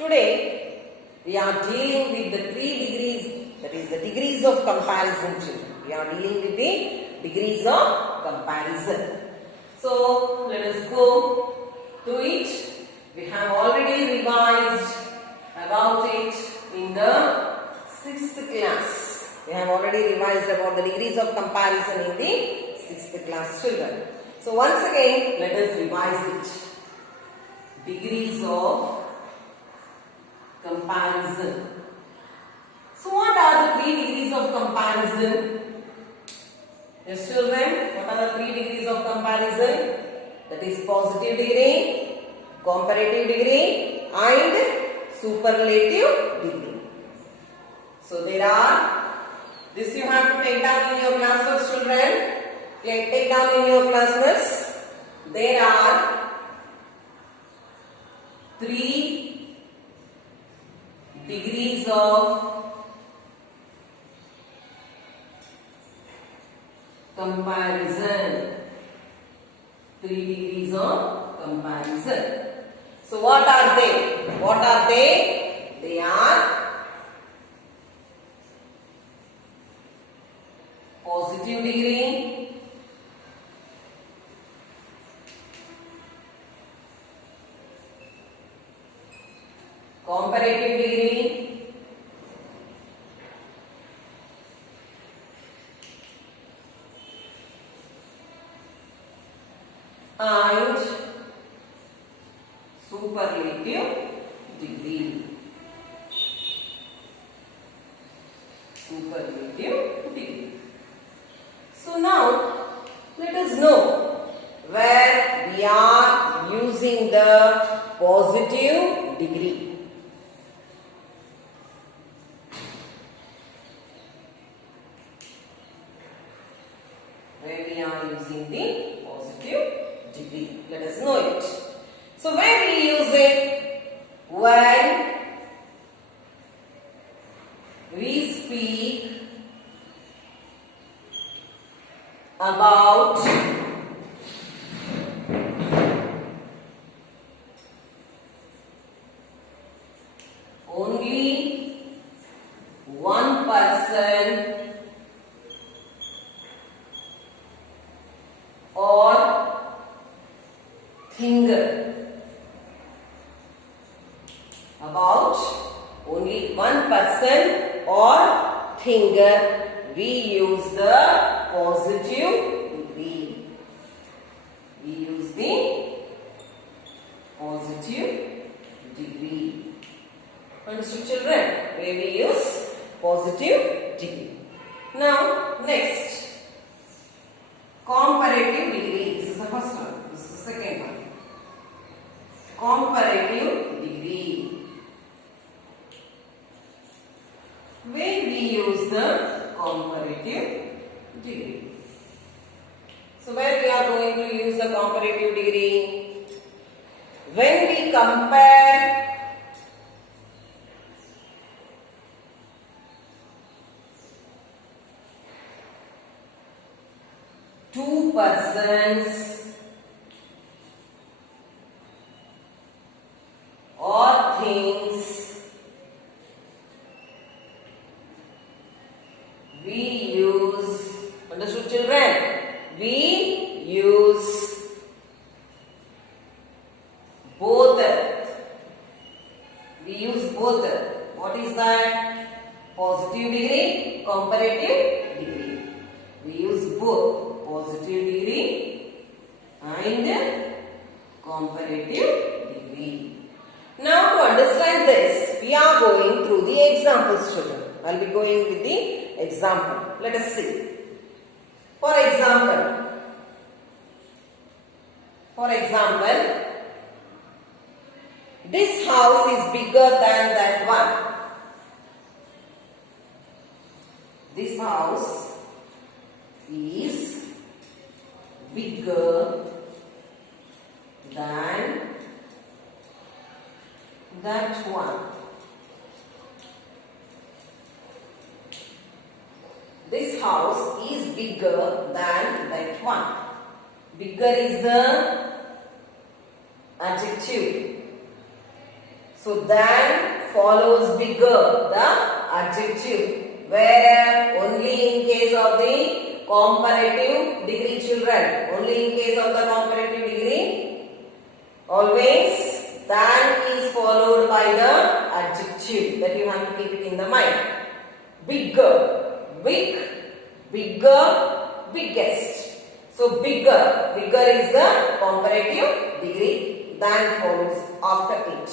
Today we are dealing with the 3 degrees, that is the degrees of comparison children. We are dealing with the degrees of comparison. So let us go to it. We have already revised about it in the 6th class. We have already revised about the degrees of comparison in the 6th class children. So once again let us revise it. Degrees of comparison. So what are the 3 degrees of comparison? Yes children, what are the 3 degrees of comparison? That is positive degree, comparative degree and superlative degree. So there are, this you have to take down in your class notes children. Take down in your class notes. There are 3 degrees of comparison. 3 degrees of comparison. So what are they? What are they? They are positive degree, comparative degree, and superlative degree. Superlative degree. So now let us know where we are using the positive degree. Where we are using the positive degree. Let us know it. So where we use it? When we speak about only one person or thing. About only one person or thing, we use the positive degree. We use the positive degree. Understood children? Where we use positive degree. Now next, comparative degree. This is the first one. This is the second one. Comparative degree. Where we use the comparative degree. So where we are going to use the comparative degree? When we compare two persons or things, we use, understood children? We use both. We use both. What is that? Positive degree, comparative degree. We use both positive degree and comparative degree. Now to understand this, we are going through the examples children. I will be going with the example. Let us see. For example, this house is bigger than that one. This house is bigger than that one. This house is bigger than that one. Bigger is the adjective. So than follows bigger, the adjective, where only in case of the comparative degree, children, only in case of the comparative degree, always than is followed by the adjective, that you have to keep it in the mind. Bigger, big, bigger, biggest. So bigger, bigger is the comparative degree, than follows after it.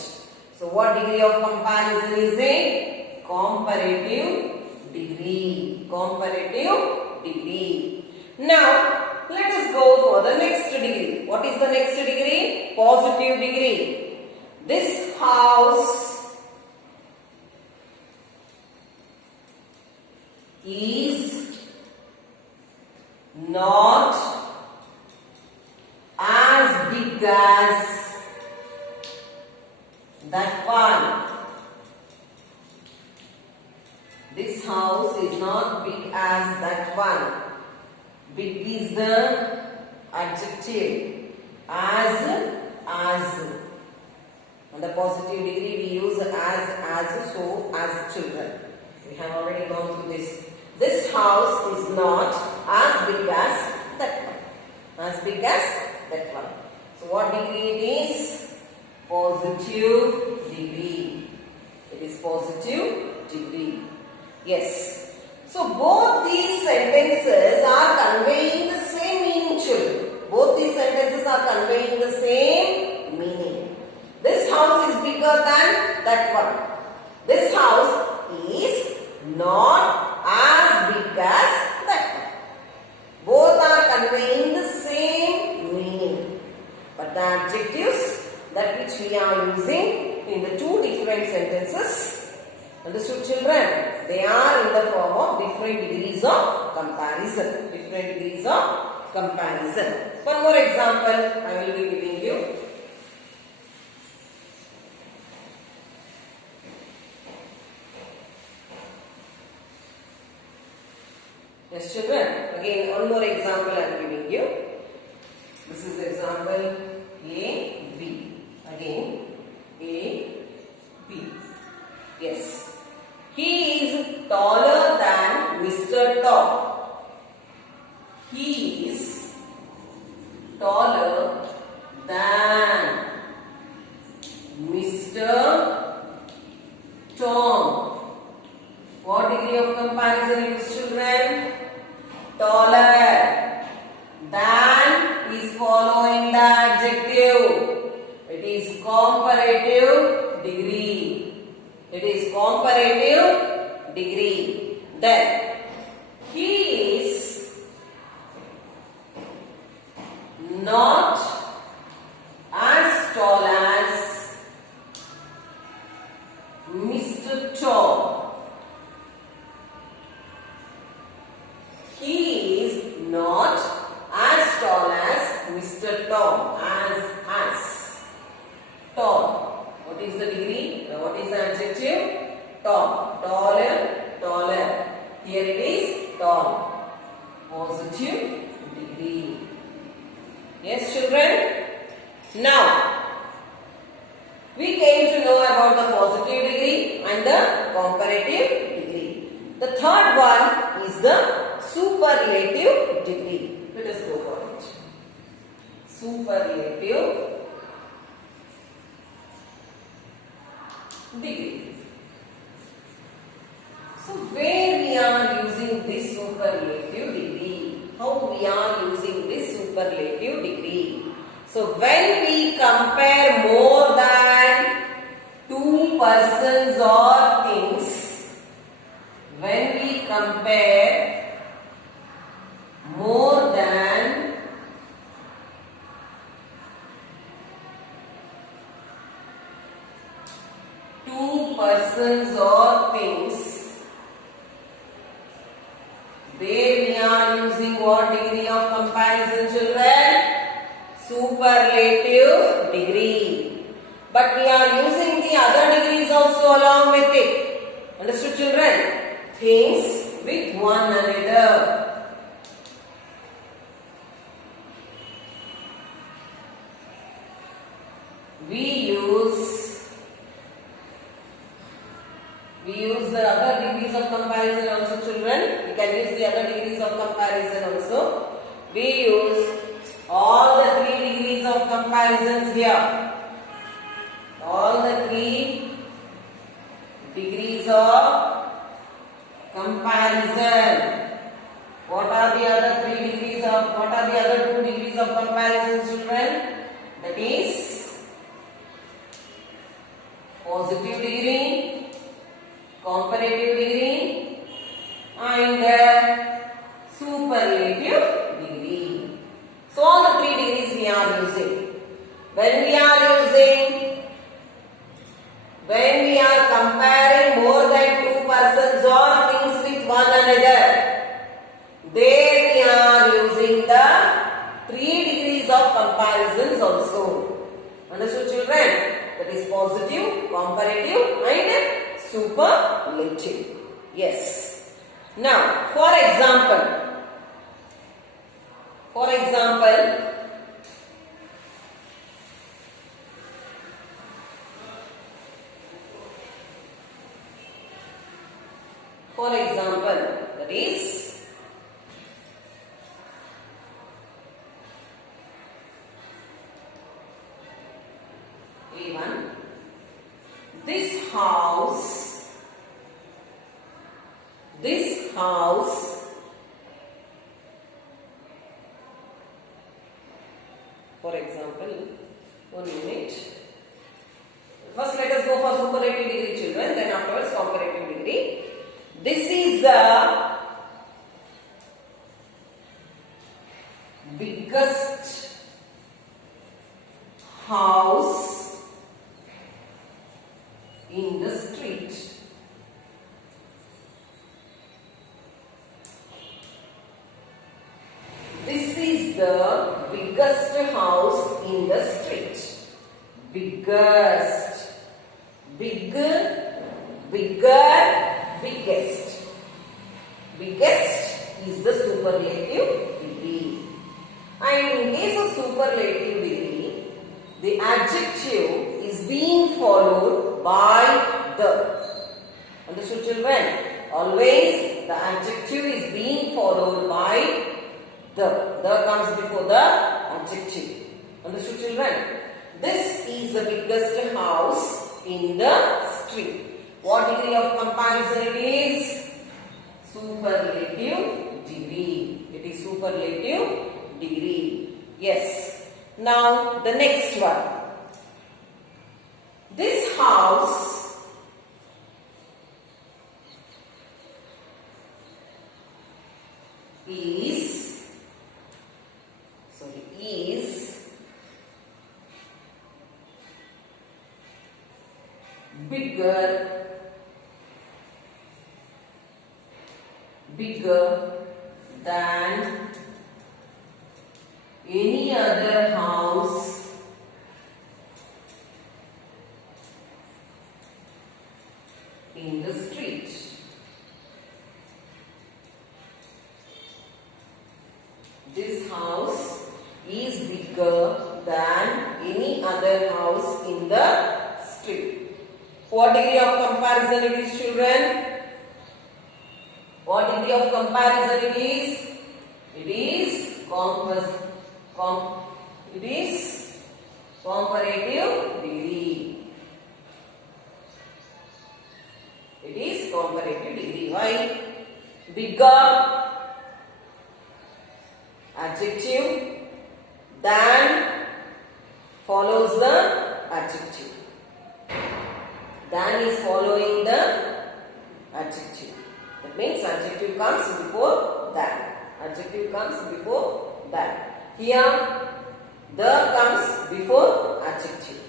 So what degree of comparison is it? Comparative degree. Comparative degree. Now let us go for the next degree. What is the next degree? Positive degree. This house is not as big as that one. This house is not big as that one. Big is the adjective. As. On the positive degree we use as, so, as children. We have already gone through this. This house is not as big as that one. As big as that one. So what degree it is? Positive degree. It is positive degree. Yes. So both these sentences are conveying the same meaning, children. Both these sentences are conveying the same meaning. This house is bigger than that one. This house is not as big as that one. Both are conveying the same meaning. But the adjectives that which we are using in the two different sentences, understood, children? They are in the form of different degrees of comparison. Different degrees of comparison. One more example I will be giving you. Yes, children. Again, one more example I am giving you. This is example A, B. Again, A, B. Yes. He is taller than Mr. Tom. He is taller than Mr. Tom. What degree of comparison it is, children? Taller. Than is following the adjective. It is comparative degree. It is comparative degree. Then he is not as tall as Mr. Tom. He is not as tall as Mr. Tom. As tall. What is the degree? What is the adjective? Tall. Taller. Here it is tall. Positive degree. Yes, children? Now, we came to know about the positive degree and the comparative degree. The third one is the superlative degree. Let us go for it. Superlative degree. So where we are using this superlative degree? How we are using this superlative degree? So when we compare more than two persons or things, when we compare more than two persons or things, there we are using what degree of comparison, children? Superlative degree. But we are using the other degrees also along with it. Understood, children? Things with one another. We use We use the other degrees of comparison also, children. We can use the other degrees of comparison also. We use all the 3 degrees of comparisons here. All the 3 degrees of comparison. What are the other 3 degrees of, what are the other 2 degrees of comparison, children? That is positive degree, comparative degree, and superlative degree. So all the 3 degrees we are using. When we are comparing more than 2 persons or things with one another, there we are using the 3 degrees of comparisons also. Understood, children? That is positive, comparative and superlative. Yes. Now, for example, that is A1. This house, for example, 1 minute. First let us go for superlative degree, children, then afterwards comparative degree. This is the biggest house in the street. This is the biggest house in the street. Biggest. Bigger, biggest. Biggest is the superlative degree. And in case of superlative degree, the adjective is being followed by the. Understood, children? Always the adjective is being followed by the. The comes before the adjective. Understood, children? This is the biggest house in the street. What degree of comparison it is? Superlative degree. It is superlative degree. Yes. Now the next one. This house is bigger than any other house in the street. This house is bigger than any other house in the street. What degree of comparison it is, children? What degree of comparison it is? It is comparative degree. It is comparative degree. Why? Bigger adjective, than follows the adjective. Than is following the adjective. That means adjective comes before than. Adjective comes before than. Here the comes before adjective.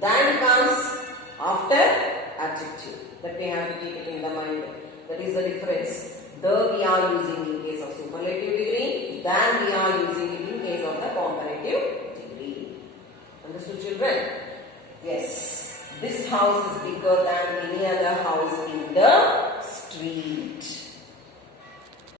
Than comes after adjective. That we have to keep it in the mind. That is the difference. The we are using in case of superlative degree. Than we are using it in case of the comparative degree. Understood, children? Yes. This house is bigger than any other house in the street.